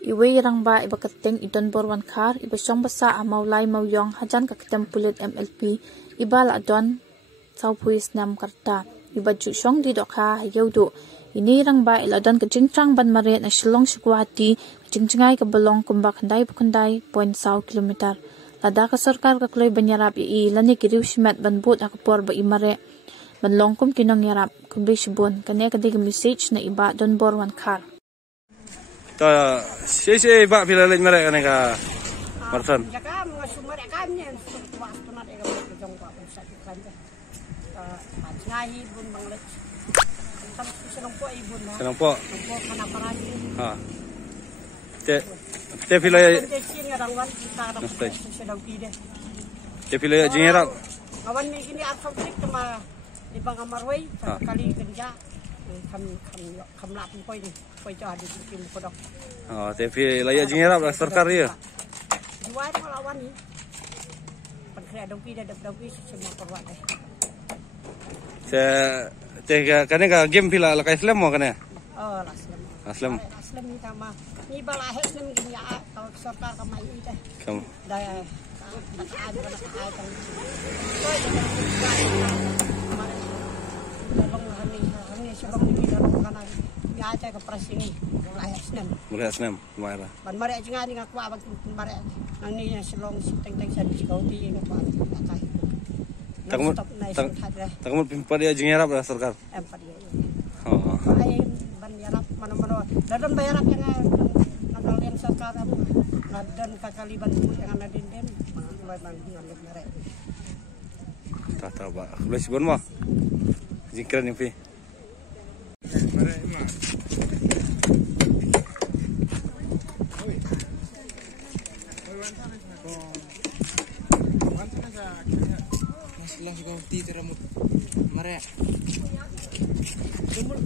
Iwe irang ba iba keteng idon borwan kar iba syong basa amaw lai maw yong hajan ka ketem pulit MLP iba la don sau puis nam karta iba ju syong di dok ha hayaw do. Ini irang ba iladon ka jingtrang ban maret na Shillong Shiguhati jingjingay ka balong kumbak handay bukanday 0.7 kilometer. Lada ka sarkar ka kloy banyarap iilani kiriw simet banbut akapor ba imare. Banlong kum kinong yarap kumbay shibun kanya kadig message na iba don borwan kar. Si ba pila lagi mereka ni ka Marsan. Jaka mga sumere kami waktu na ega jong pa sa kanja. Ngahi bun banglet. Tam senong po ibun na. Senong po. Po kana parani. Ha. Te pila Sini rangwan kita ada senong pide. Te pila jingerap. Kawan ni ini atau trik sama ibang amarway kali kerja. Kam lapin po ini. Po itu ada di tim kodok. Oh, te pila jingerap lah sarkar ya. Jual melawan ni. Pankrea dopi dah dopi semua perwat deh. Kane ka game pila la ka Islam mo kane. Oh, Islam. Islam. Islam ni tama. Ni bala Islam gini ya kalau sarkar kamai ite. Kamu. Daya ada kan ada. Hani sebab ni kita kana ya aja ke prasini mulai Islam. Mulai Islam, lumayan lah. Ban mare jinga ni ngaku abang mare nang ni Shillong teng-teng sa Sikauti ngaku akai. Takut pimpa dia jingerap lah sarkar. Empat dia. Oh. Ay ban yarap mana-mana. Dadan bayarap yang nandal yang sarkar apa. Nadan kakaliban yang ana den mulai ban ngalek mare. Tata ba. Boleh sibon mo. Jingkran yang pi. Mare ma. Lang ko dito ramot mare sumul